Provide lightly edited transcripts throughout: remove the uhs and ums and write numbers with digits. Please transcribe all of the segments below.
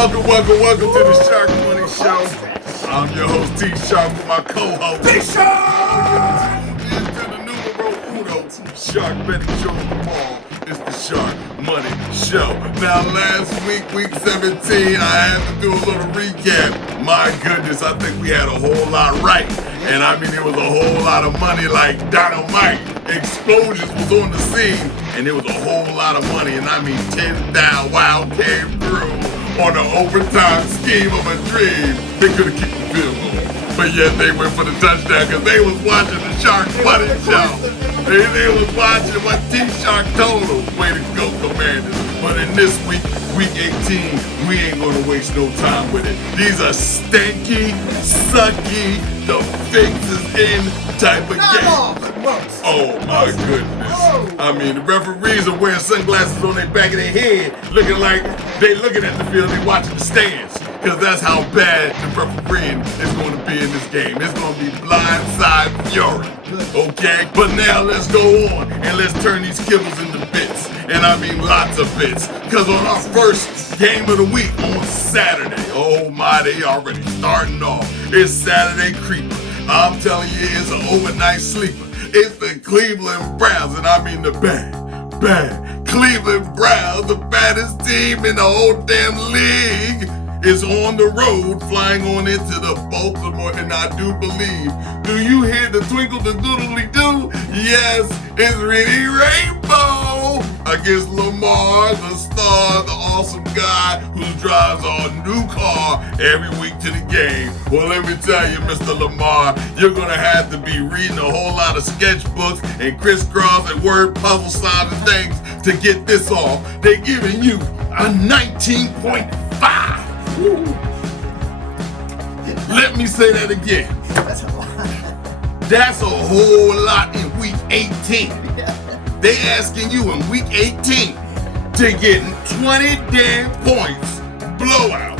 Welcome to the Sharkmoney Show. I'm your host, T-Shark, with my co-host, T-Shark! Into the numero uno, Shark betting show of them all. It's the Sharkmoney Show. Now, last week, week 17, I had to do a little recap. My goodness, I think we had a whole lot right. And I mean, it was a whole lot of money like dynamite. Explosions was on the scene, and it was a whole lot of money. And I mean, 10 down, wild came through on the overtime scheme of a dream. They could have kicked the field goal, but yet they went for the touchdown because they was watching the Sharkmoney Show. They was watching what T-Shark told them. Way to go, Commanders. But in this week, week 18, we ain't gonna waste no time with it. These are stanky, sucky, the fixes in type of game. Oh my goodness. I mean, the referees are wearing sunglasses on their back of their head, looking like they looking at the field, they watching the stands. Because that's how bad the refereeing is going to be in this game. It's going to be blindside fury. Okay? But now let's go on and let's turn these kibbles into bits. And I mean lots of bits. Because on our first game of the week on Saturday, oh my, they already starting off. It's Saturday Creeper. I'm telling you, it's an overnight sleeper. It's the Cleveland Browns, and I mean the bad Cleveland Browns, the baddest team in the whole damn league, is on the road flying on into the Baltimore, and I do believe, do you hear the twinkle, the doodly-doo? Yes, it's really Rainbow against Lamar, the star, the awesome guy who drives a new car every week to the game. Well, let me tell you, Mr. Lamar, you're going to have to be reading a whole lot of sketchbooks and crisscross and word puzzle signs and things to get this off. They're giving you a 19.5. Ooh. Let me say that again. That's a lot. That's a whole lot in week 18. They asking you in week 18 to get 20 damn points blowout.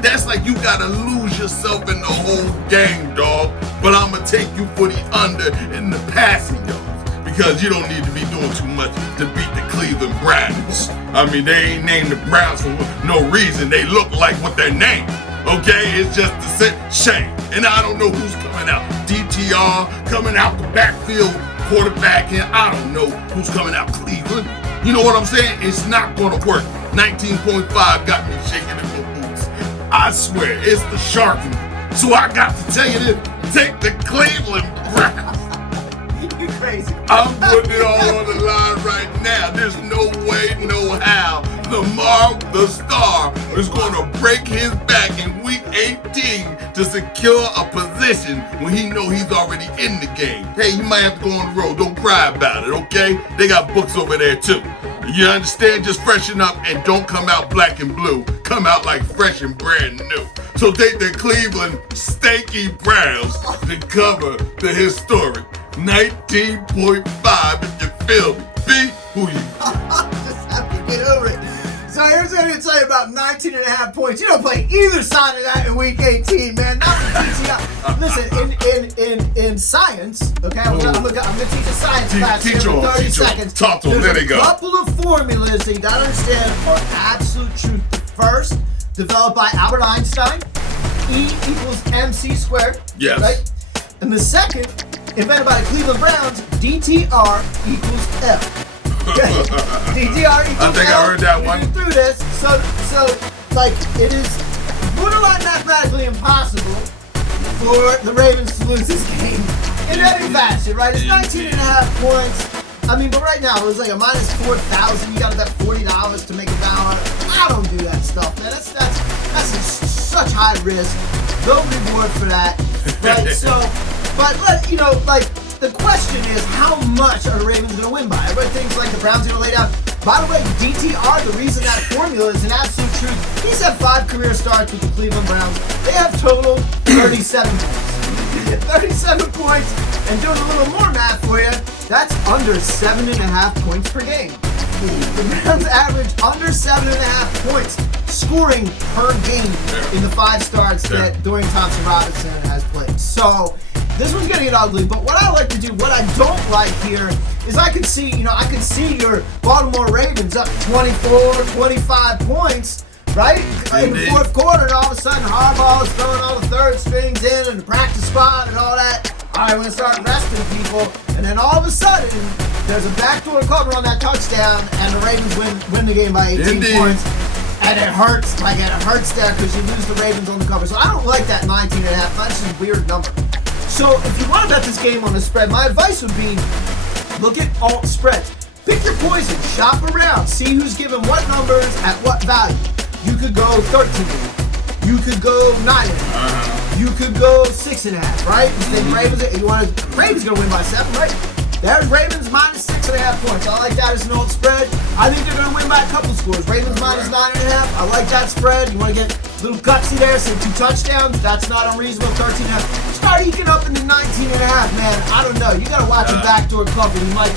That's like you gotta lose yourself in the whole game, dog. But I'm gonna take you for the under in the passing yards. Because you don't need to be doing too much to beat the Cleveland Browns. I mean, they ain't named the Browns for no reason. They look like what they're named. Okay? It's just a shame. And I don't know who's coming out. DTR coming out the backfield, quarterback, and I don't know who's coming out. Cleveland. You know what I'm saying? It's not going to work. 19.5 got me shaking in my boots. I swear, it's the Sharkmoney. So I got to tell you this. Take the Cleveland Browns. Crazy. I'm putting it all on the line right now. There's no way, no how. Lamar, the star, is going to break his back in week 18 to secure a position when he know he's already in the game. Hey, you might have to go on the road. Don't cry about it, okay? They got books over there too. You understand? Just freshen up and don't come out black and blue. Come out like fresh and brand new. So take the Cleveland Stanky Browns to cover the historic 19.5 if you feel me. B, who you? Just have to get over it. So here's what I'm going to tell you about 19.5 points. You don't play either side of that in week 18, man. Not with PTI. Listen, in science, okay, I'm going to teach a science class here for 30 seconds. Talk to them, there they go. There's a couple of formulas that you got to understand are absolute truth. The first, developed by Albert Einstein, E equals MC squared. Yes. Right? And the second, invented by the Cleveland Browns, DTR equals L. DTR equals I think L. I heard that one. Through this, so like it is borderline mathematically impossible for the Ravens to lose this game in any fashion, right? It's 19.5 points. I mean, but right now it was like a minus 4,000. You got to bet $40 to make a dollar. I don't do that stuff, man. That's such high risk. No reward for that, right? So. But you know, like the question is, how much are the Ravens going to win by? Everybody thinks like the Browns are going to lay down. By the way, DTR, the reason that formula is an absolute truth. He's had 5 career starts with the Cleveland Browns. They have total 37 points. 37 points, and doing a little more math for you, that's under 7.5 points per game. The Browns average under 7.5 points scoring per game in the 5 starts that Dorian Thompson-Robinson has played. So this one's gonna get ugly, but what I like to do, what I don't like here, is I can see your Baltimore Ravens up 24, 25 points, right? In the fourth quarter, and all of a sudden Harbaugh is throwing all the third strings in and the practice squad and all that. All right, we're going to start resting people. And then all of a sudden, there's a backdoor cover on that touchdown, and the Ravens win the game by 18 points. And it hurts. Like, it hurts there because you lose the Ravens on the cover. So I don't like that 19.5. That's just a weird number. So if you want to bet this game on the spread, my advice would be look at alt spreads. Pick your poison. Shop around. See who's giving what numbers at what value. You could go 13. You could go 9.5. You could go 6.5, right? You think Ravens gonna win by 7, right? There's Ravens minus 6.5 points. I like that as an old spread. I think they're gonna win by a couple scores. Ravens minus 9.5. I like that spread. You want to get a little gutsy there, say 2 touchdowns. That's not unreasonable. 13.5. Start eking up into 19.5, man. I don't know. You gotta watch a backdoor cover. You might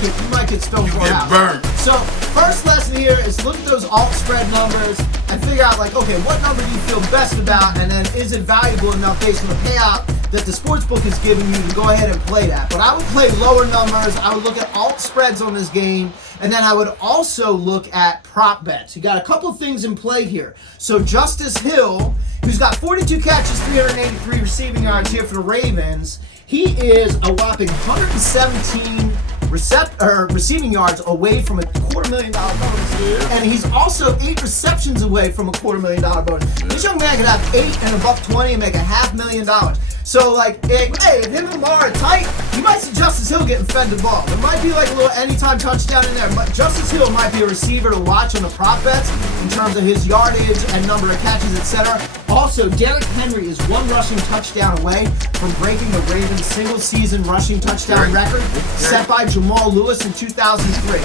get stoned for out. Burned. So first lesson here is look at those alt spread numbers and figure out like, okay, what number do you feel best about, and then is it valuable enough based on the payout that the sportsbook is giving you to go ahead and play that. But I would play lower numbers. I would look at alt spreads on this game, and then I would also look at prop bets. You got a couple things in play here. So Justice Hill, who's got 42 catches, 383 receiving yards here for the Ravens, he is a whopping 117 receiving yards away from a $250,000 bonus, and he's also 8 receptions away from a $250,000 bonus. This young man could have 8 and $120 and make $500,000. So like, hey, if him and Lamar are tight, you might see Justice Hill getting fed the ball. There might be like a little anytime touchdown in there, but Justice Hill might be a receiver to watch on the prop bets in terms of his yardage and number of catches, etc. Also, Derrick Henry is 1 rushing touchdown away from breaking the Ravens' single-season rushing touchdown record set by Jamal Lewis in 2003.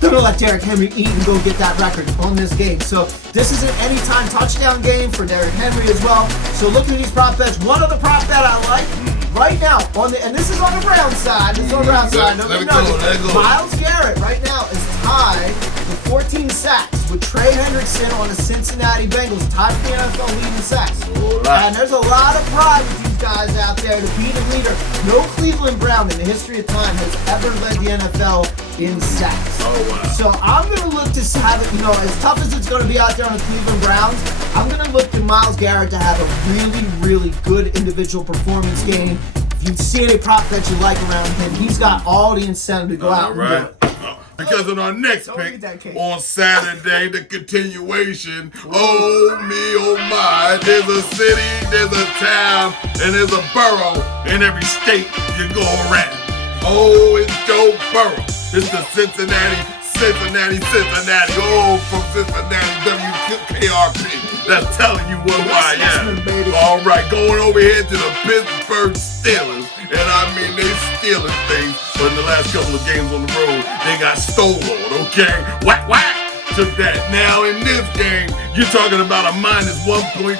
They're going to let Derrick Henry eat and go get that record on this game. So this is an anytime touchdown game for Derrick Henry as well. So looking at these prop bets, one other prop bet I like right now, and this is on the Browns side. This is on the Browns side. Nobody knows it. Myles Garrett right now is tied with 14 sacks with Trey Hendrickson on the Cincinnati Bengals, tied for the NFL lead in sacks. And there's a lot of pride with these guys out there to be the leader. No Cleveland Brown in the history of time has ever led the NFL in sacks. Oh, wow. So I'm going to look to have it, as tough as it's going to be out there on the Cleveland Browns, I'm going to look to Myles Garrett to have a really, really good individual performance game. If you see any prop that you like around him, he's got all the incentive to go out and do it. Because in our next pick on Saturday, the continuation, oh me, oh my, there's a city, there's a town, and there's a borough in every state you go around. Oh, it's Joe Burrow. It's the Cincinnati. Oh, from Cincinnati, WKRP. That's telling you who I am. All right, going over here to the Pittsburgh Steelers. And I mean, they stealing things. But in the last couple of games on the road, they got stolen, okay? Whack, whack. Took that. Now in this game, you're talking about a minus 1.5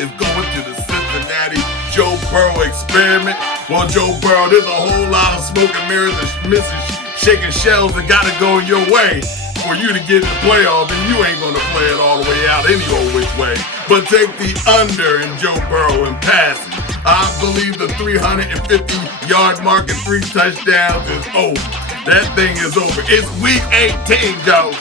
is going to the Cincinnati Joe Burrow experiment. Well, Joe Burrow, there's a whole lot of smoke and mirrors and missing shaking shells that gotta go your way for you to get in the playoffs, and you ain't gonna play it all the way out any old which way. But take the under in Joe Burrow and passing. I believe the 350-yard mark and 3 touchdowns is over. That thing is over. It's week 18, Joe.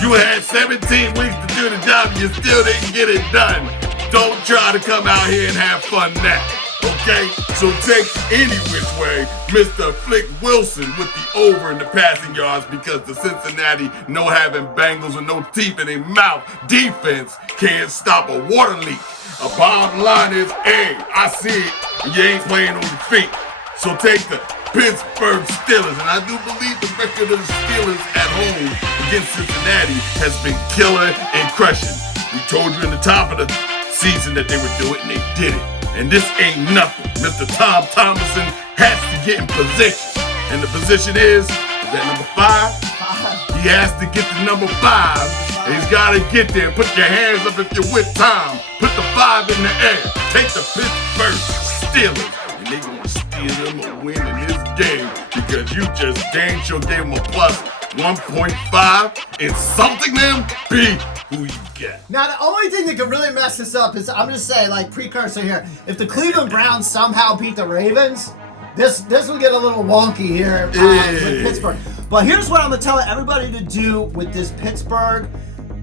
You had 17 weeks to do the job, and you still didn't get it done. Don't try to come out here and have fun now. Okay, so take any which way Mr. Flick Wilson with the over in the passing yards, because the Cincinnati no having Bengals with no teeth in their mouth defense can't stop a water leak. A bottom line is, hey, I see it, and you ain't playing on your feet. So take the Pittsburgh Steelers, and I do believe the record of the Steelers at home against Cincinnati has been killing and crushing. We told you in the top of the season that they would do it, and they did it. And this ain't nothing. Mr. Tom Thomason has to get in position. And the position is that number 5? He has to get to number 5. And he's got to get there. Put your hands up if you're with Tom. Put the 5 in the air. Take the Pittsburgh Steelers. And they're going to steal them a win in this game, because you just dang sure gave them a plus 1.5. Insulting them? Be who you get. Now, the only thing that could really mess this up is, I'm going to say, like, precursor here, if the Cleveland Browns somehow beat the Ravens, this will get a little wonky here with Pittsburgh. But here's what I'm going to tell everybody to do with this Pittsburgh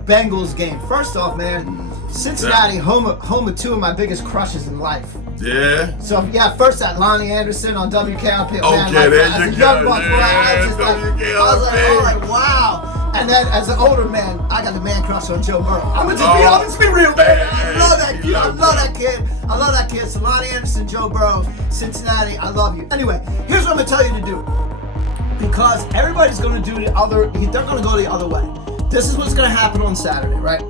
Bengals game. First off, man, Cincinnati, home of two of my biggest crushes in life. Yeah. So yeah, first that Lonnie Anderson on WKRP. Man, Okay, there you go. I was like, all right, wow. And then as an older man, I got the man crush on Joe Burrow. I'm gonna just be real, man. I love that kid. I love that kid. So Lonnie Anderson, Joe Burrow, Cincinnati, I love you. Anyway, here's what I'm gonna tell you to do. Because everybody's gonna do they're gonna go the other way. This is what's gonna happen on Saturday, right?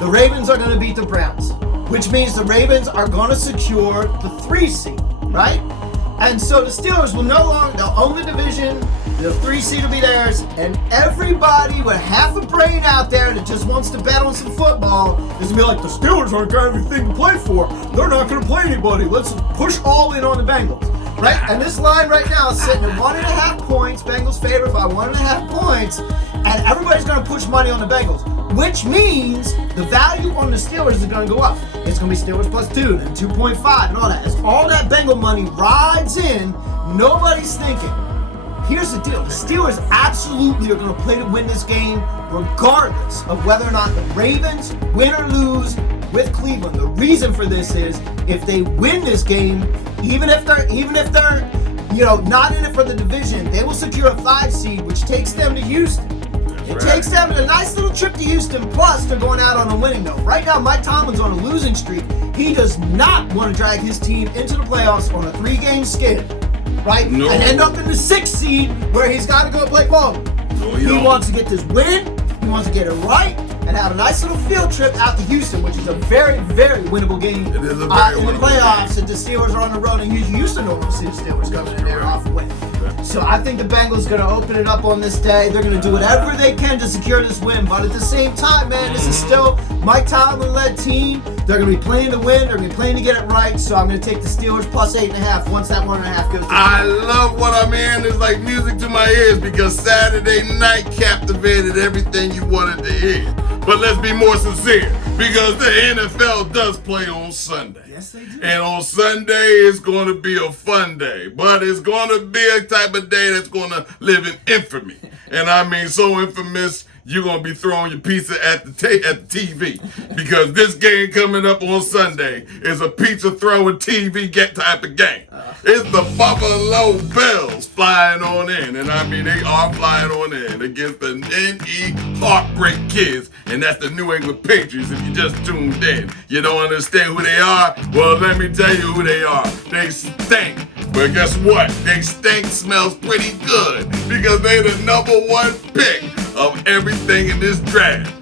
The Ravens are gonna beat the Browns, which means the Ravens are gonna secure the 3 seed, right? And so the Steelers will no longer, they'll own the division, the 3 seed will be theirs, and everybody with half a brain out there that just wants to bet on some football is gonna be like, the Steelers aren't got anything to play for. They're not gonna play anybody. Let's push all in on the Bengals, right? And this line right now is sitting at 1.5 points. Bengals favored by 1.5 points, and everybody's gonna push money on the Bengals, which means the value on the Steelers is gonna go up. It's gonna be Steelers +2 and 2.5 and all that. As all that Bengal money rides in, nobody's thinking. Here's the deal. The Steelers absolutely are going to play to win this game regardless of whether or not the Ravens win or lose with Cleveland. The reason for this is if they win this game, even if they're not in it for the division, they will secure a 5 seed, which takes them to Houston. It takes them a nice little trip to Houston, plus they're going out on a winning note. Right now, Mike Tomlin's on a losing streak. He does not want to drag his team into the playoffs on a 3-game skid. Right? No. And end up in the 6th seed where he's got to go play ball. No, he wants to get this win. He wants to get it right and have a nice little field trip out to Houston, which is a very, very winnable game It is a very in the winnable playoffs. And the Steelers are on the road, and Houston don't want to see the Steelers coming in there off win. So I think the Bengals going to open it up on this day. They're going to do whatever they can to secure this win. But at the same time, man, this is still Mike Tomlin-led team. They're going to be playing to win. They're going to be playing to get it right. So I'm going to take the Steelers +8.5 once that 1.5 goes. I love what I'm hearing. It's like music to my ears because Saturday night captivated everything you wanted to hear. But let's be more sincere because the NFL does play on Sunday. Yes, they do. And on Sunday, it's going to be a fun day. But it's going to be a type of day that's going to live in infamy. And I mean so infamous, you're going to be throwing your pizza at the TV. Because this game coming up on Sunday is a pizza throwing TV type of game. It's the Buffalo Bills flying on in. And I mean, they are flying on in against the NE Heartbreak Kids. And that's the New England Patriots if you just tuned in. You don't understand who they are? Well, let me tell you who they are. They stink. But guess what? They stink smells pretty good because they're the #1 pick of everything in this draft.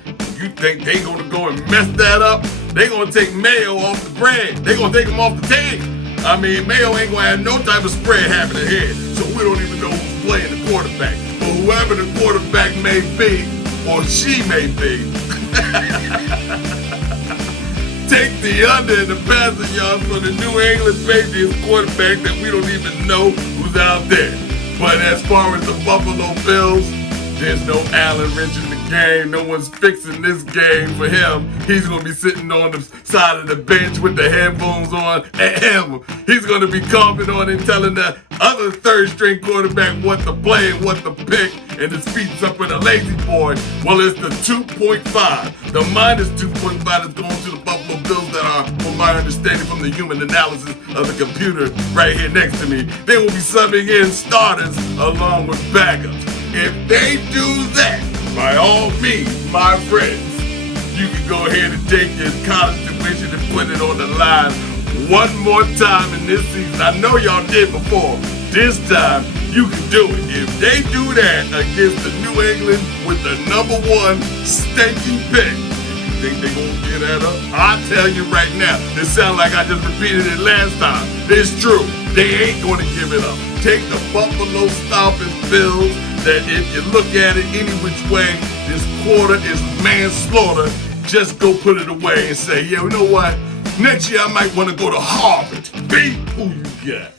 You think they gonna go and mess that up? They gonna take Mayo off the bread. They gonna take him off the team. I mean, Mayo ain't gonna have no type of spread happening here. So we don't even know who's playing the quarterback. But whoever the quarterback may be, or she may be, take the under in the passing yards for the New England Patriots quarterback that we don't even know who's out there. But as far as the Buffalo Bills, there's no Allen Wrench in the game. No one's fixing this game for him. He's going to be sitting on the side of the bench with the headphones on. He's going to be coughing on and telling the other third-string quarterback what to play and what to pick. And his feet's up with a lazy boy. Well, it's the 2.5. The -2.5 is going to the Buffalo Bills that are, from my understanding from the human analysis of the computer right here next to me, they will be subbing in starters along with backups. If they do that, by all means, my friends, you can go ahead and take your college tuition and put it on the line one more time in this season. I know y'all did before. This time, you can do it. If they do that against the New England with the #1 stinking pick, you think they gonna get that up? I tell you right now, this sounds like I just repeated it last time. It's true. They ain't gonna give it up. Take the Buffalo Stomping Bills. That if you look at it any which way, this quarter is manslaughter. Just go put it away and say, yeah, you know what? Next year I might want to go to Harvard. Beat who you got.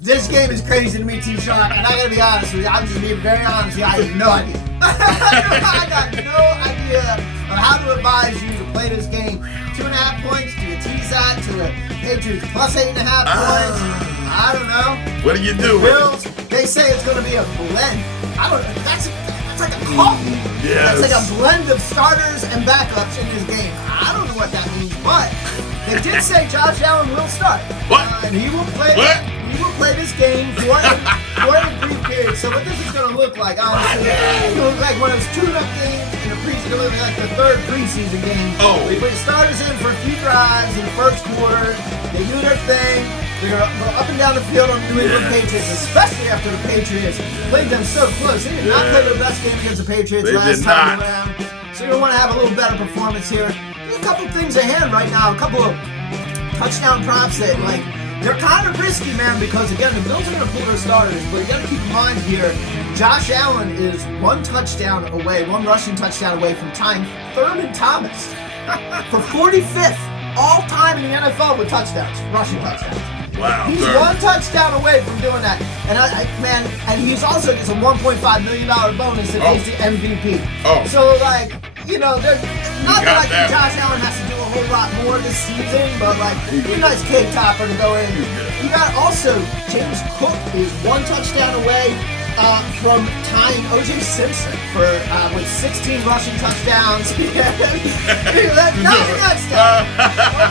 This game is crazy to me, T. Shark, and I gotta be honest with you. I'm just being very honest with you. I have no idea. I got no idea of how to advise you to play this game. 2.5 points. Do you tease that to the Patriots +8.5 points? I don't know. What do you do? Bills, they say it's gonna be a blend. I don't know. It's like a coffee. Yes. It's like a blend of starters and backups in this game. I don't know what that means, but they did say Josh Allen will start. What? And he will play. What? He will play this game for a brief period. So what this is going to look like, honestly, it's going to look like one of those tune-up games in a preseason. It's going to look like the third preseason game. Oh. They put starters in for a few drives in the first quarter. They do their thing. They're going to go up and down the field on the New England Patriots, especially after the Patriots played them so close. They did not play their best game against the Patriots last time around. So you're going to want to have a little better performance here. There's a couple things at hand right now, a couple of touchdown props that, like, they're kind of risky, man, because, again, the Bills are going to pull their starters, but you got to keep in mind here, Josh Allen is one rushing touchdown away from tying Thurman Thomas for 45th all-time in the NFL with touchdowns, rushing touchdowns. Wow. He's one touchdown away from doing that. And and he's also gets a $1.5 million bonus if he's the MVP. Oh. So, like, you know, not that I think Josh Allen has to do a whole lot more this season, but, like, be a nice cake topper to go in. You got also James Cook is one touchdown away from tying O.J. Simpson with 16 rushing touchdowns. That's stuff.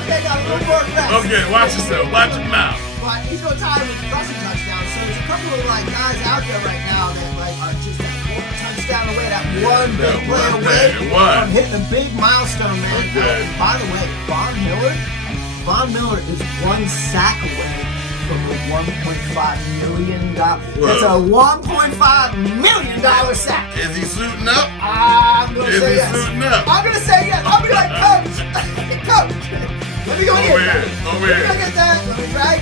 Okay, got a little more rest. Okay, watch yourself. Watch your mouth. But he's going to tie with rushing touchdowns. So there's a couple of guys out there right now that are just that one touchdown away, that one big play away from hitting a big milestone, man. Okay. By the way, Von Miller is one sack away from the $1.5 million. That's a $1.5 million sack. Is he suiting up? I'm going to say yes. Suiting up? I'm going to say yes. I'll be like, Coach, let me go get that. Let me go get that. Let me drag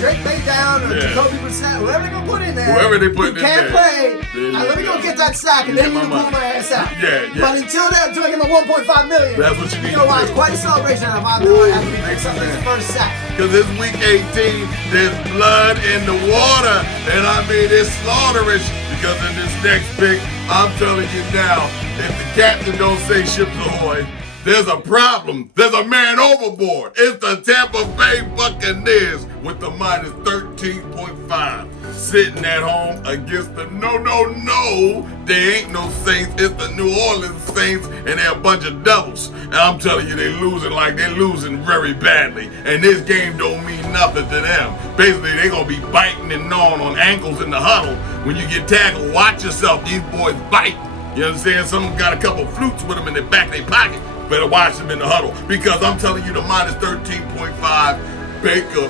Drake May down or Jacoby Brissett, whoever they're going to put in there. Whoever they put in there. Can't play. Let me go get that sack and then you can pull my ass out. Yeah. But until then, until I get my $1.5 million, that's what you need to watch do. quite a celebration out of Von Miller after he picks up his first sack. Because it's week 18, there's blood in the water. And I mean, it's slaughterish. Because in this next pick, I'm telling you now, if the captain don't say ships ahoy, there's a problem. There's a man overboard. It's the Tampa Bay Buccaneers with the minus 13.5. Sitting at home against the no. They ain't no Saints. It's the New Orleans Saints, and they're a bunch of devils. And I'm telling you, they're losing very badly. And this game don't mean nothing to them. Basically, they're going to be biting and gnawing on ankles in the huddle. When you get tackled, watch yourself. These boys bite. You understand? Some got a couple flutes with them in the back of their pocket. Better watch them in the huddle. Because I'm telling you, the minus 13.5, Baker,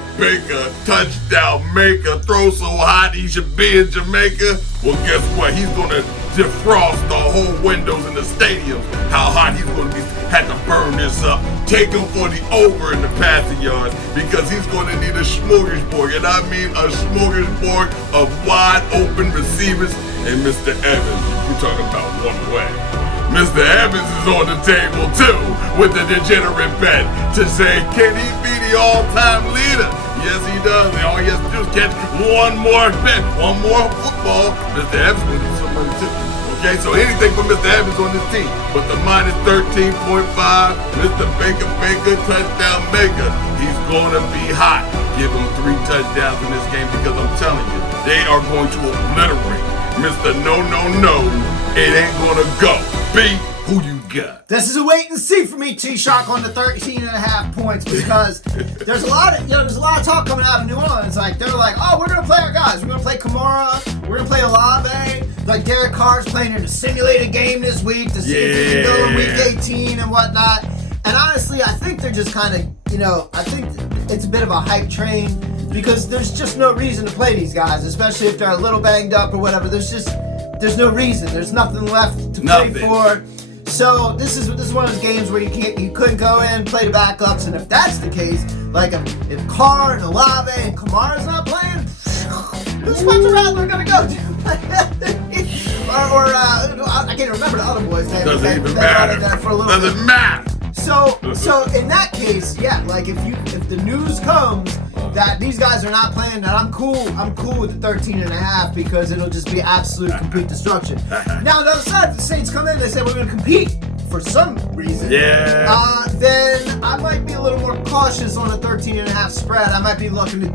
touchdown maker, throw so hot he should be in Jamaica. Well, guess what? He's going to defrost the whole windows in the stadium. How hot he's going to be. Had to burn this up. Take him for the over in the passing yards because he's going to need a smorgasbord. And I mean a smorgasbord of wide open receivers. And Mr. Evans, you talking about one way. Mr. Evans is on the table too with the degenerate bet to say, can he be the all-time leader? Yes, he does. And all he has to do is catch one more football. Mr. Evans will do some money too. Okay, so anything for Mr. Evans on this team. But the minus 13.5, Mr. Baker, touchdown maker. He's going to be hot. Give him 3 touchdowns in this game because I'm telling you, they are going to obliterate Mr. No. It ain't going to go. B, who you got? This is a wait and see for me, T-Shark, on the 13.5 points because there's a lot of talk coming out of New Orleans. Like they're like, oh, we're gonna play our guys. We're gonna play Kamara. We're gonna play Olave. Like Derek Carr's playing in a simulated game this week to see if he can go in week 18 and whatnot. And honestly, I think they're just kind of, I think it's a bit of a hype train because there's just no reason to play these guys, especially if they're a little banged up or whatever. There's no reason. There's nothing left to play for. So this is one of those games where you couldn't go in, play the backups, and if that's the case, like if Carr and Olave and Kamara's not playing, who's Spencer Rattler gonna go to? or I can't remember the other boys' name. Doesn't even matter. Doesn't matter. So in that case, yeah, like if the news comes that these guys are not playing, that I'm cool with the 13.5 because it'll just be absolute complete destruction. Now on the other side, if the Saints come in, they say we're gonna compete for some reason, Yeah. then I might be a little more cautious on a 13.5 spread. I might be looking to,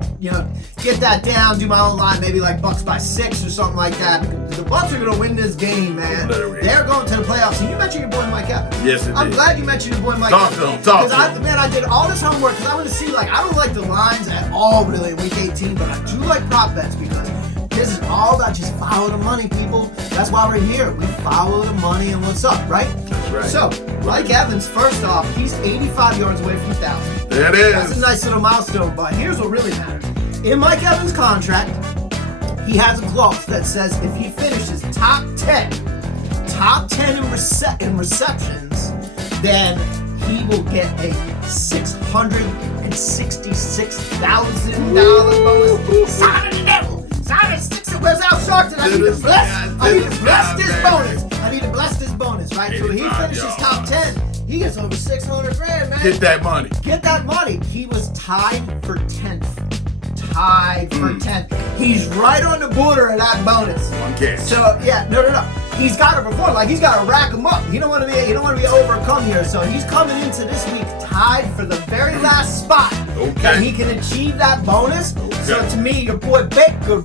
get that down, do my own line, maybe like Bucks by 6 or something like that. The Bucks are gonna win this game, man. Literally. They're going to the playoffs. And you mentioned your boy Mike Evans. Yes, it I'm did. glad you mentioned your boy Mike Talk Evans. to him. Talk to him. Man, I did all this homework because I want to see, I don't like the lines at all really in week 18, but I do like prop bets because this is all about just follow the money, people. That's why we're here. We follow the money and what's up, right? That's right. So, Mike Evans, first off, he's 85 yards away from 1,000. There it is. That's a nice little milestone, but here's what really matters. In Mike Evans' contract, he has a clause that says if he finishes top 10 in receptions, then he will get a $666,000 bonus. Sign the devil! Sign it, sticks it. Where's Al Sharpton? I need to bless this bonus, right? So he 85 finishes yards. top 10. He gets over $600,000, man. Get that money. Get that money. He was tied for 10th. Tied for 10th. He's right on the border of that bonus. One catch. So yeah, no. He's got to perform. He's got to rack him up. You don't want to be overcome here. So he's coming into this week tied for the very last spot. Okay. That he can achieve that bonus. So to me, your boy Baker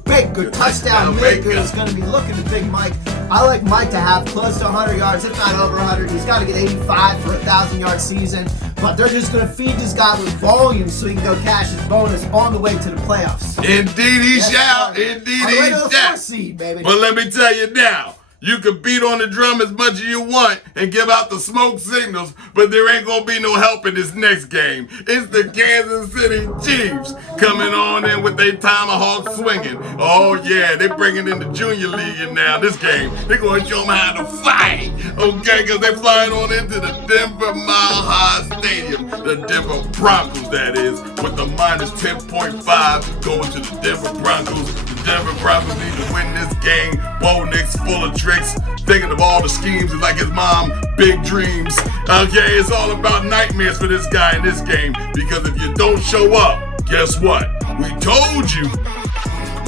touchdown maker is going to be looking to Big Mike. I like Mike to have close to 100 yards, if not over 100. He's got to get 85 for a 1,000-yard season. But they're just going to feed this guy with volume so he can go cash his bonus on the way to the playoffs. Indeed he Yes, shall. sir. Indeed On the way he to the shall. 4th seed, baby. But let me tell you now, you can beat on the drum as much as you want and give out the smoke signals, but there ain't gonna be no help in this next game. It's the Kansas City Chiefs coming on in with their tomahawk swinging. Oh yeah, they bringing in the junior league in now. This game, they're gonna show them how to fight, okay? Because they flying on into the Denver Mile High Stadium, the Denver Broncos that is, with the minus 10.5 going to the Denver Broncos. The Denver Broncos need to win this game. Bo Nix full of tricks, thinking of all the schemes like his mom, big dreams. Okay, it's all about nightmares for this guy in this game, because if you don't show up, guess what? We told you,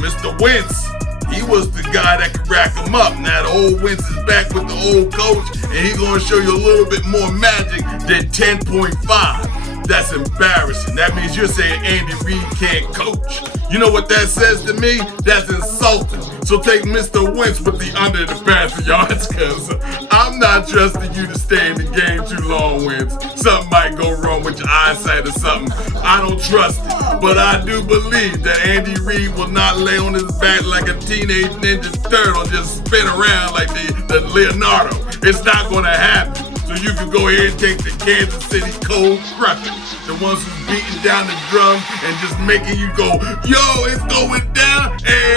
Mr. Wentz, he was the guy that could rack him up. Now the old Wentz is back with the old coach, and he's gonna show you a little bit more magic than 10.5. That's embarrassing. That means you're saying Andy Reid can't coach. You know what that says to me? That's insulting. So take Mr. Wentz with the under the passing yards, because I'm not trusting you to stay in the game too long, Wentz. Something might go wrong with your eyesight or something. I don't trust it. But I do believe that Andy Reid will not lay on his back like a teenage Ninja Turtle, just spin around like the Leonardo. It's not going to happen. So you can go ahead and take the Kansas City Cold Crushers, the ones who's beating down the drums and just making you go, yo, it's going down, hey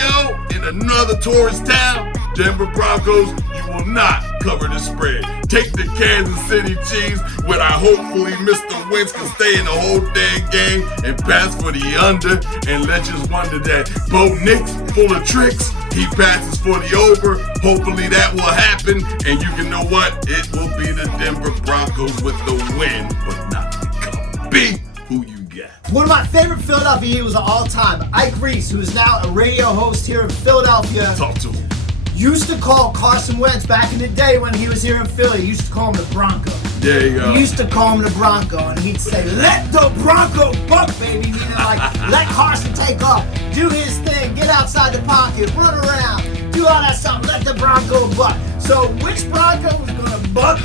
yo, in another tourist town. Denver Broncos, you will not cover the spread. Take the Kansas City Chiefs, where I hopefully Mr. Wentz can stay in the whole dang game and pass for the under. And let's just wonder that Bo Nix, full of tricks, he passes for the over. Hopefully that will happen. And you can know what? It will be the Denver Broncos with the win, but not the cover. B, who you got? One of my favorite Philadelphia Eagles of all time, Ike Reese, who is now a radio host here in Philadelphia, Talk to him. used to call Carson Wentz back in the day when he was here in Philly. He used to call him the Bronco. There you go. He used to call him the Bronco, and he'd say, "Let the Bronco buck, baby." Meaning like, let Carson take off, do his thing, get outside the pocket, run around, do all that stuff. Let the Bronco buck. So which Bronco was gonna buck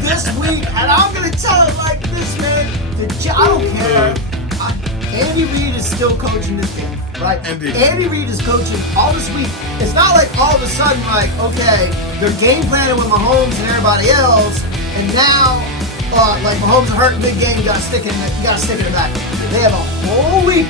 this week? And I'm gonna tell it like this, man. I don't care. Andy Reid is still coaching this game, right? Indeed. Andy Reid is coaching all this week. It's not like all of a sudden, like, okay, they're game planning with Mahomes and everybody else, and now, like, Mahomes is hurting big game. You gotta stick it in the back. They have a whole week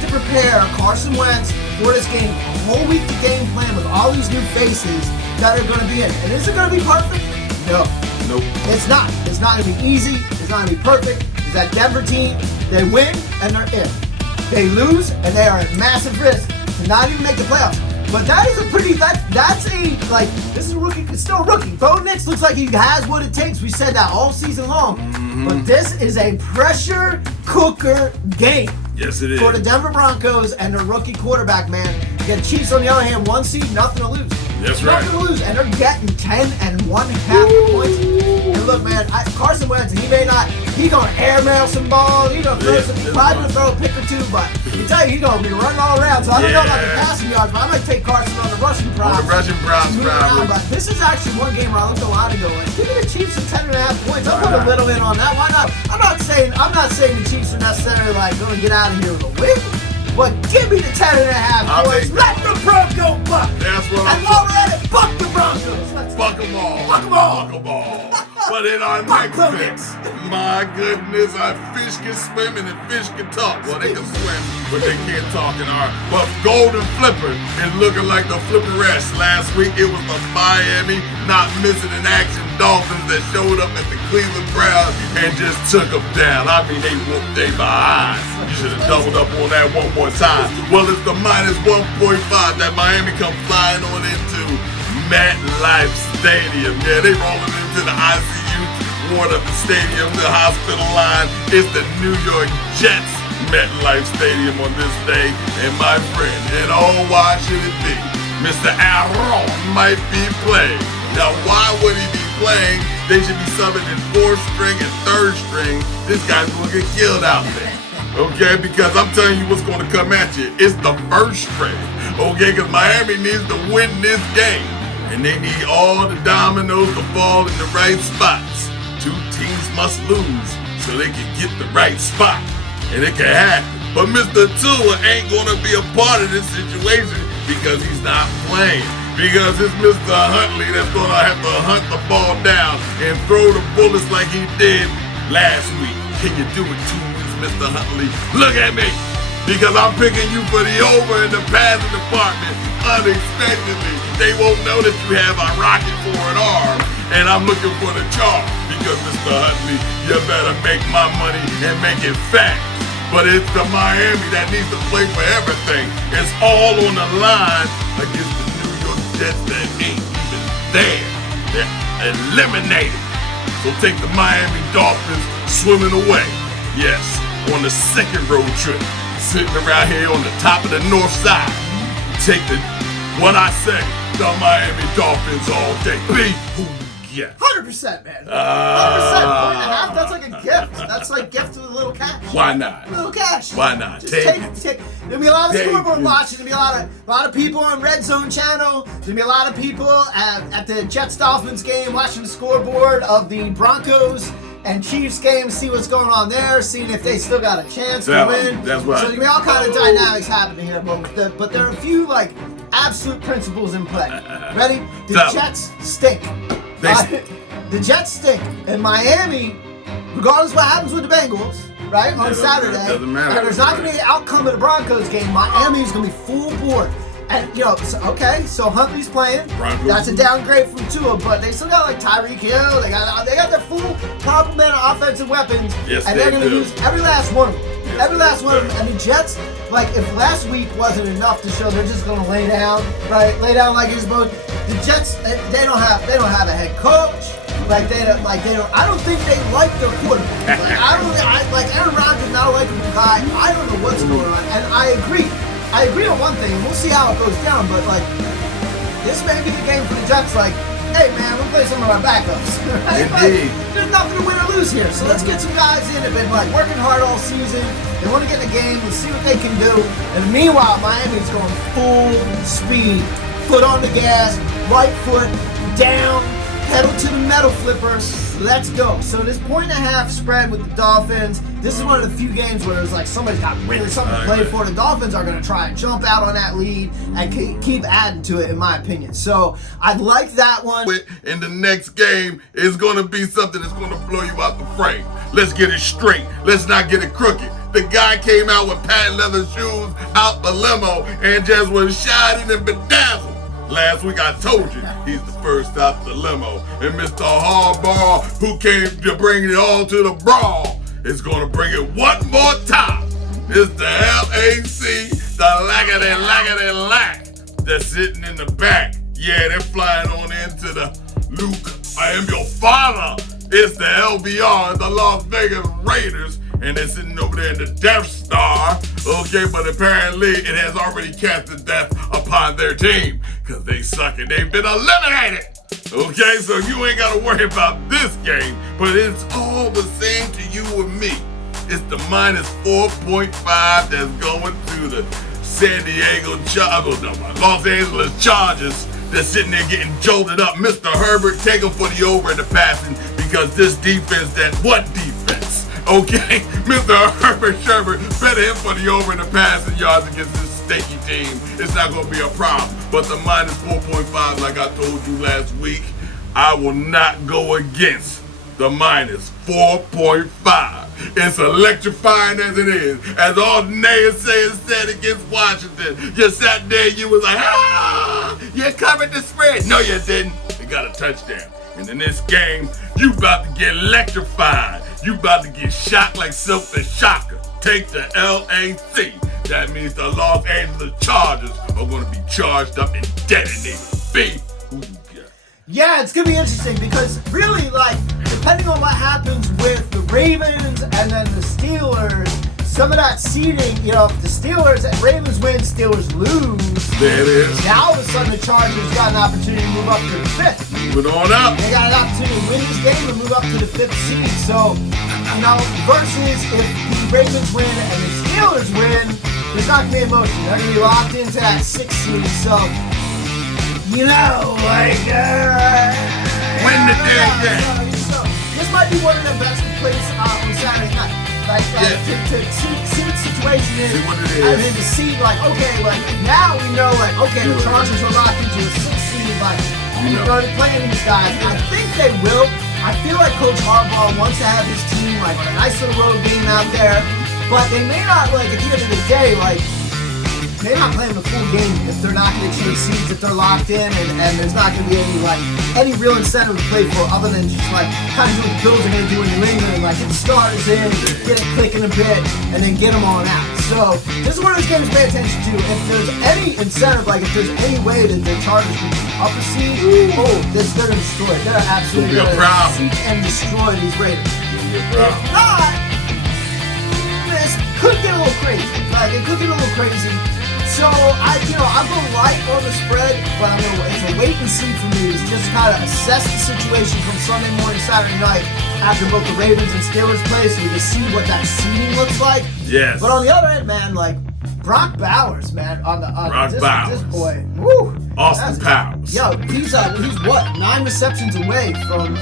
to prepare Carson Wentz for this game. A whole week to game plan with all these new faces that are going to be in. And is it going to be perfect? No. Nope. It's not. It's not going to be easy. It's not going to be perfect. It's that Denver team. They win and they're in. They lose and they are at massive risk to not even make the playoffs. But that is a pretty, that's a, like, this is a rookie, it's still a rookie. Bo Nix looks like he has what it takes. We said that all season long. But this is a pressure cooker game. Yes, it is. For the Denver Broncos and their rookie quarterback, man. The Chiefs, on the other hand, 1 seed, nothing to lose. That's right. Nothing to lose, and they're getting 10.5 points. And look, man, Carson Wentz, he's gonna airmail some balls, he's gonna probably gonna throw a pick or two, but I tell you, he's gonna be running all around. So I don't know about the passing yards, but I might take Carson on the rushing props. On the rushing props, probably. But this is actually one game where I looked a lot ago. Give me the Chiefs at 10.5 points. I'll put a little in on that. Why not? I'm not saying the Chiefs are necessarily like gonna get out of here with a win. But give me the 10.5 points. Let the Broncos buck. That's what I'm saying. And while we're at it, buck the Broncos. Buck them all. Buck them all. Buck them all. But in our next picks, my goodness, our fish can swim and the fish can talk. Well, they can swim, but they can't talk in our. But Golden Flipper is looking like the Flipperettes. Last week, it was the Miami not missing in action Dolphins that showed up at the Cleveland Browns and just took them down. I mean, they whooped their behinds. You should have doubled up on that one more time. Well, it's the -1.5 that Miami come flying on into MetLife Stadium. Yeah, they rolling into the ICU ward of the stadium, the hospital line. It's the New York Jets MetLife Stadium on this day. And my friend, and why should it be? Mr. Aaron might be playing. Now, why would he be playing? They should be subbing in 4th string and 3rd string. This guy's gonna get killed out there. Okay, because I'm telling you what's going to come at you. It's the 1st string. Okay, because Miami needs to win this game. And they need all the dominoes to fall in the right spots. 2 teams must lose so they can get the right spot. And it can happen. But Mr. Tua ain't going to be a part of this situation because he's not playing. Because it's Mr. Huntley that's going to have to hunt the ball down and throw the bullets like he did last week. Can you do it 2 weeks, Mr. Huntley? Look at me. Because I'm picking you for the over in the passing department unexpectedly. They won't know that you have a rocket for an arm, and I'm looking for the charm. Because Mr. Huntley, you better make my money and make it fast. But it's the Miami that needs to play for everything. It's all on the line against the New York Jets that ain't even there. They're eliminated. So take the Miami Dolphins swimming away. Yes, on the 2nd road trip. Sitting around here on the top of the north side. Take what I say, the Miami Dolphins all day. Be who you get. 100%, man. 100%. 1.5, that's like a gift. That's like gift to a little cash. Why not? Little cash. Why not? Just take it. There'll be a lot of scoreboard watching. There'll be a lot of people on Red Zone channel. There'll be a lot of people at the Jets-Dolphins game watching the scoreboard of the Broncos and Chiefs game, see what's going on there, seeing if they still got a chance to win. That's right. So there's gonna be all kind of dynamics happening here, but there are a few like absolute principles in play. Ready? The Jets stink. The Jets stink, and Miami, regardless of what happens with the Bengals, right on Saturday, doesn't matter. and there's not gonna be an outcome of the Broncos game. Miami is gonna be full board. And, so Huntley's playing. Broncos. That's a downgrade from Tua, but they still got, like, Tyreek Hill. They got their full complement of offensive weapons. Yes, and they're going to use every last one of them. Yes, every last one of them. And the Jets, like, if last week wasn't enough to show they're just going to lay down, right? Lay down like you're supposed to. The Jets, they don't have a head coach. I don't think they like their quarterback. Aaron Rodgers is not a likable guy. I don't know what's going on. And I agree on one thing, and we'll see how it goes down, but, like, this may be the game for the Jets, like, hey, man, we'll play some of our backups. Right? Indeed. Like, there's nothing to win or lose here, so let's get some guys in that have been, like, working hard all season. They want to get in the game and see what they can do. And meanwhile, Miami's going full speed. Foot on the gas, right foot, down, pedal to the metal flippers. Let's go. So this 1.5 spread with the Dolphins. This is one of the few games where it's like somebody's got really something to play for. The Dolphins are going to try and jump out on that lead and keep adding to it, in my opinion. So I like that one. In the next game is going to be something that's going to blow you out the frame. Let's get it straight. Let's not get it crooked. The guy came out with patent leather shoes out the limo and just was shining and bedazzled. Last week I told you he's the first out the limo. And Mr. Harbaugh, who came to bring it all to the brawl, is going to bring it one more time. It's the LAC, the lackady-lack that's sitting in the back. Yeah, they're flying on into the Luke, I am your father. It's the LBR, the Las Vegas Raiders. and they're sitting over there in the Death Star, okay, but apparently it has already cast the death upon their team, because they suck and they've been eliminated. Okay, so you ain't gotta worry about this game, but it's all the same to you and me. It's the minus 4.5 that's going to the Los Angeles Chargers. They're sitting there getting jolted up. Mr. Herbert, take him for the over in the passing, because this defense, what defense? Okay, Mr. Herbert Sherbert, better him for the over in the passing yards against this stinky team. It's not going to be a problem. But the minus 4.5, like I told you last week, I will not go against the minus 4.5. It's electrifying as it is. As all naysayers said against Washington, you sat there, you was like, you covered the spread. No, you didn't. You got a touchdown. And in this game, you about to get electrified. You about to get shocked like Silk the Shocker. Take the LAC. That means the Los Angeles Chargers are going to be charged up and detonated. B, who you got? Yeah, it's going to be interesting because really, depending on what happens with the Ravens and then the Steelers, some of that seeding, if the Steelers and Ravens win, Steelers lose. There it is. Now all of a sudden the Chargers got an opportunity to move up to the 5th. Move it on up. They got an opportunity to win this game and move up to the 5th seed. So, versus if the Ravens win and the Steelers win, there's not going to be emotion. They're going to be locked into that 6th seed. So, win the damn game. So, this might be one of the best plays on Saturday night. To see the situation is, and then to see, now we know, the Chargers are locked into a 6th seed, and they're going to be playing these guys. I think they will. I feel like Coach Harbaugh wants to have his team, on a nice little road game out there, but they may not, at the end of the day, they're not playing the full game if they're not going to change seeds, if they're locked in, and there's not going to be any real incentive to play for other than just kind of what the Bills are going to do in New England, get the starters in, get it clicking a bit, and then get them on out. So this is one of those games to pay attention to. If there's any incentive, if there's any way that the Chargers can be up a seed, they're going to destroy it. They're absolutely going to seek and destroy these Raiders. If not, this could get a little crazy. It could get a little crazy. So I'm going light on the spread, but it's a wait and see for me. It's just kind of assess the situation from Sunday morning, Saturday night, after both the Ravens and Steelers play, so we can see what that seeding looks like. Yes. But on the other end, man, Brock Bowers, man, this boy, woo. Austin Powers. Yo, he's what, 9 receptions away from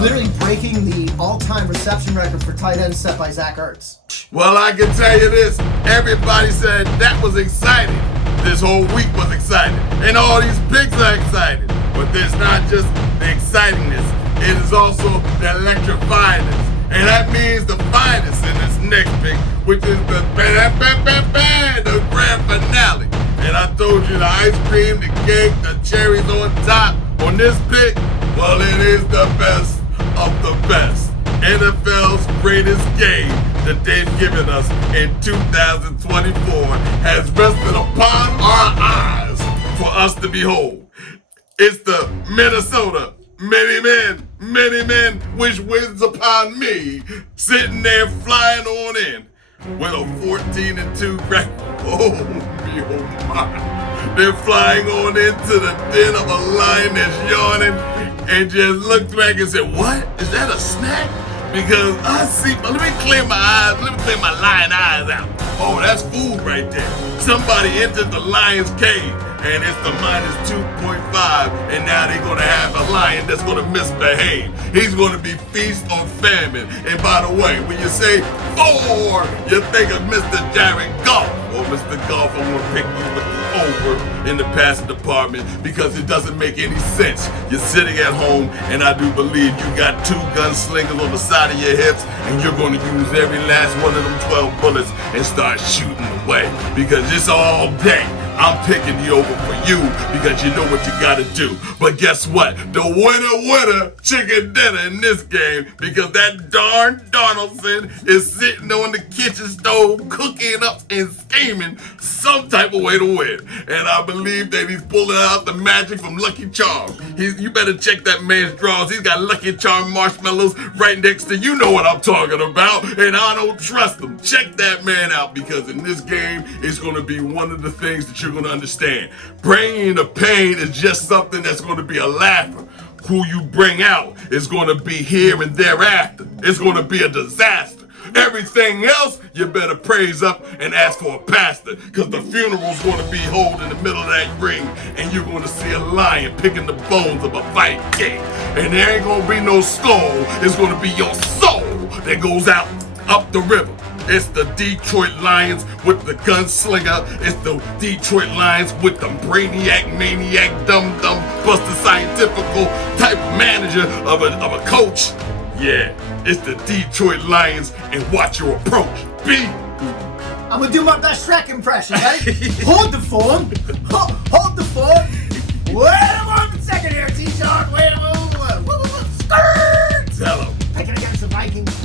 literally breaking the all-time reception record for tight ends set by Zach Ertz. Well, I can tell you this. Everybody said that was exciting. This whole week was exciting. And all these picks are exciting. But there's not just the excitingness. It is also the electrifyingness. And that means the finest in this next pick, which is the grand finale. And I told you the ice cream, the cake, the cherries on top on this pick, well, it is the best of the best. NFL's greatest game that they've given us in 2024 has rested upon our eyes for us to behold. It's the Minnesota many men which wins upon me, sitting there flying on in with a 14-2 record. Oh my. They're flying on into the den of a lion that's yawning and just looked back and said, what? Is that a snack? Because I see, let me clear my eyes, let me clear my lion eyes out. Oh, that's food right there. Somebody entered the lion's cave and it's the minus 2.5, and now they're gonna have a lion that's gonna misbehave. He's gonna be feast or famine. And by the way, when you say 4, you think of Mr. Jared Goff. Well, Mr. Goff, I'm gonna pick you with the over in the passing department because it doesn't make any sense. You're sitting at home, and I do believe you got 2 gunslingers on the side of your hips, and you're gonna use every last one of them 12 bullets and start shooting away because it's all day. I'm picking the over for you because you know what you gotta do. But guess what? The winner, chicken dinner in this game, because that darn Donaldson is sitting on the kitchen stove cooking up and scheming some type of way to win. And I believe that he's pulling out the magic from Lucky Charms. You better check that man's drawers. He's got Lucky Charm marshmallows right next to you know what I'm talking about. And I don't trust him. Check that man out, because in this game, it's going to be one of the things that you're going to understand. Bringing the pain is just something that's going to be a laugher. Who you bring out is going to be here and thereafter. It's going to be a disaster. Everything else, you better praise up and ask for a pastor, because the funeral's going to be held in the middle of that ring, and you're going to see a lion picking the bones of a Viking. And there ain't going to be no skull. It's going to be your soul that goes out up the river. It's the Detroit Lions with the gunslinger. It's the Detroit Lions with the brainiac, maniac, dumb, busted scientifical type manager of a coach. Yeah, it's the Detroit Lions, and watch your approach. B. I'm gonna do my best Shrek impression, right? Hold the phone. Hold the phone. Wait a 1 second here, T-Shark. Wait a moment. Skirt. Tell him. Picking against the Vikings.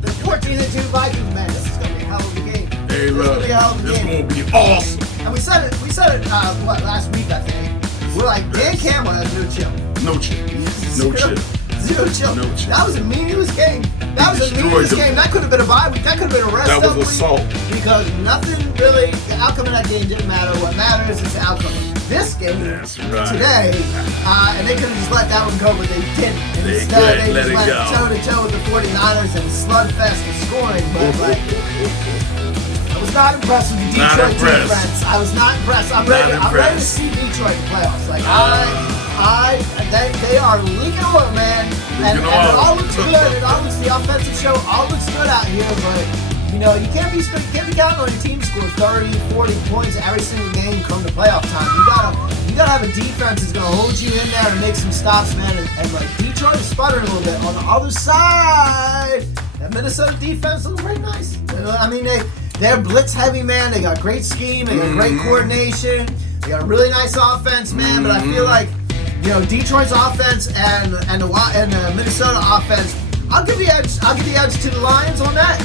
The 14-2 Vikings, man. This is gonna be a hell of a game. Hey, look, this is gonna be awesome. And we said it, last week, I think. We're like, Dan Campbell has no chill. No chill. No chill. Zero chill. No chill. That was a meaningless game. That could have been a bye week. That could have been a rest That was week. assault. Because nothing really, the outcome of that game didn't matter. What matters is the outcome of this game today. And they could have just let that one go, but they didn't. And instead, they just went toe-to-toe with the 49ers and slugfest the scoring. But I was not impressed with the Detroit defense. I was not impressed. I'm ready to see Detroit in the playoffs. Like, they are leaking oil, man. And it all looks good. It all looks, the offensive show all looks good out here, but you know, you can't be counting on your team to score 30, 40 points every single game come to playoff time. You gotta have a defense that's gonna hold you in there and make some stops, man. And like Detroit is sputtering a little bit. On the other side, that Minnesota defense looks very nice. I mean, they're blitz heavy, man. They got great scheme. They got great coordination. They got a really nice offense, man. But I feel like, you know, Detroit's offense and the Minnesota offense, I'll give the edge to the Lions on that,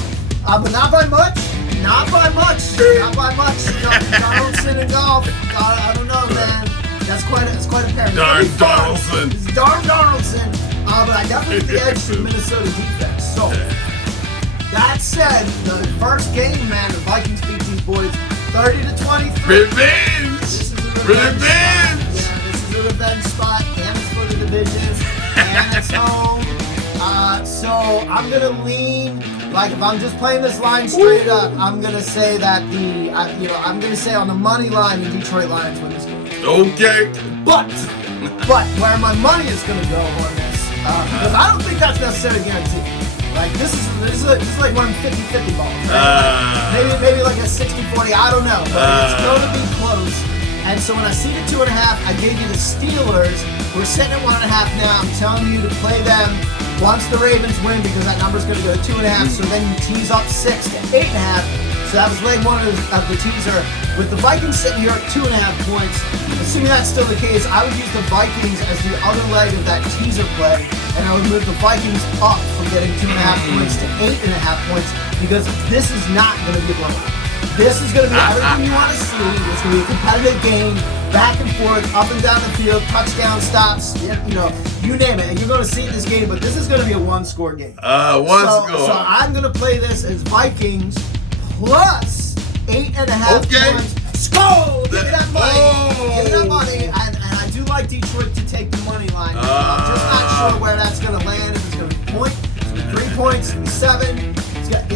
but not by much. Not by much. You know, Donaldson and golf. I don't know, man. That's quite apparent. Darn Donaldson. It's darn Donaldson. But I definitely give the edge to the Minnesota defense. So that said, the first game, man, the Vikings beat these boys 30-23. Revenge. Revenge. Revenge spot, and it's for the division, and it's home. So I'm gonna lean, like if I'm just playing this line straight up, I'm gonna say that I'm gonna say on the money line the Detroit Lions win this game. Okay. But where my money is gonna go on this, because I don't think that's necessarily guaranteed. Like this is like one of them 50-50 balls. Right? Maybe like a 60-40. I don't know, but it's gonna be close. And so when I see the 2.5, I gave you the Steelers. We're sitting at 1.5 now. I'm telling you to play them once the Ravens win, because that number's going to go to 2.5. So then you tease up 6 to 8.5. So that was leg one of the teaser. With the Vikings sitting here at 2.5 points, assuming that's still the case, I would use the Vikings as the other leg of that teaser play, and I would move the Vikings up from getting 2.5 points to 8.5 points, because this is not going to be a blowout. This is going to be everything you want to see. It's going to be a competitive game, back and forth, up and down the field, touchdown stops, you name it. And you're going to see this game, but this is going to be a one-score game. So I'm going to play this as Vikings plus 8.5 points. Score! Give me that money. Give me that money. And I do like Detroit to take the money line. I'm just not sure where that's going to land. If it's going to be point, 3 points, 7. It's got,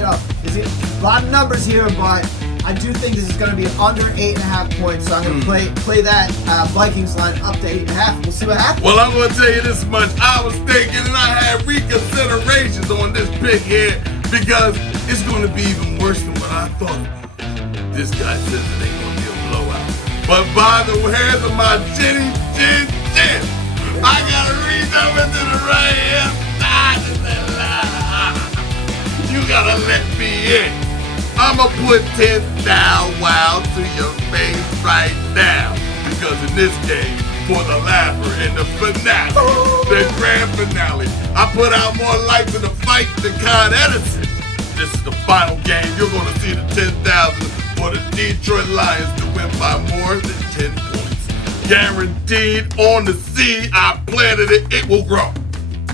there's a lot of numbers here, but I do think this is going to be under 8.5 points, so I'm going to play that Vikings line up to 8.5. We'll see what happens. Well, I'm going to tell you this much. I was thinking, and I had reconsiderations on this pick here, because it's going to be even worse than what I thought. This guy says it ain't going to be a blowout. But by the hairs of my chin, I got to reach over to the right hand side and say, you got to let me in. I'ma put 10,000 wow to your face right now. in this game for the laugher and the finale, the grand finale. I put out more lights in the fight than Con Edison. This is the final game. You're going to see the 10,000 for the Detroit Lions to win by more than 10 points. Guaranteed on the seed. I planted it. It will grow.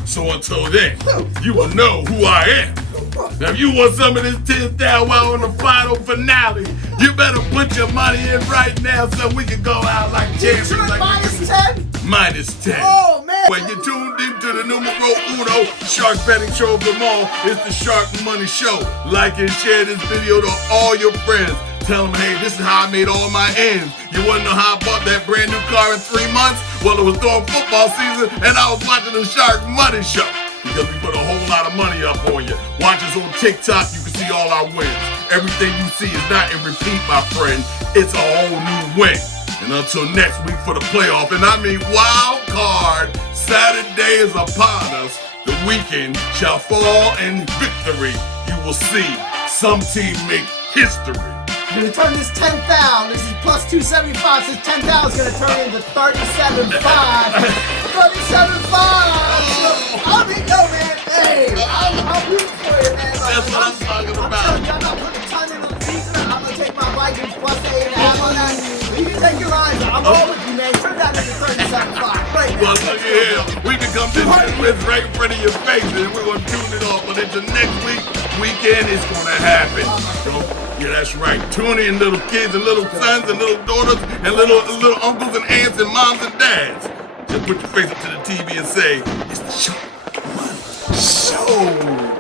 So until then, you will know who I am. Now, if you want some of this 10,000 while on the final finale, you better put your money in right now so we can go out like champions. Detroit minus 10? Minus 10. Oh, man. When you tuned into the numero uno shark betting show of them all, it's the Shark Money Show. Like and share this video to all your friends. Tell them, hey, this is how I made all my ends. You want to know how I bought that brand new car in 3 months? Well, it was during football season, and I was watching the Shark Money Show. Because we put a whole lot of money up on you. Watch us on TikTok, you can see all our wins. Everything you see is not in repeat, my friend. It's a whole new win. And until next week for the playoff, and I mean wild card, Saturday is upon us. The weekend shall fall in victory. You will see some team make history. I'm going to turn this 10,000. This is plus 275. This 10,000 is going to turn into 37.5. 37.5. I mean, no, man. Hey, I'm rooting for you, man. That's what I'm talking about. I'm telling you, I'm not putting a ton into the season. I'm going to take my Vikings plus 8.5 on that. You can take your lines. I'm all with you, man. Turn that into 37.5. Right now. Well, look here. We become this with right in front of your face, and we're going to tune it off. But until next weekend, it's going to happen. Yeah, that's right. Tune in, little kids and little sons and little daughters and little uncles and aunts and moms and dads. Just put your face up to the TV and say, it's the Shark Money Show.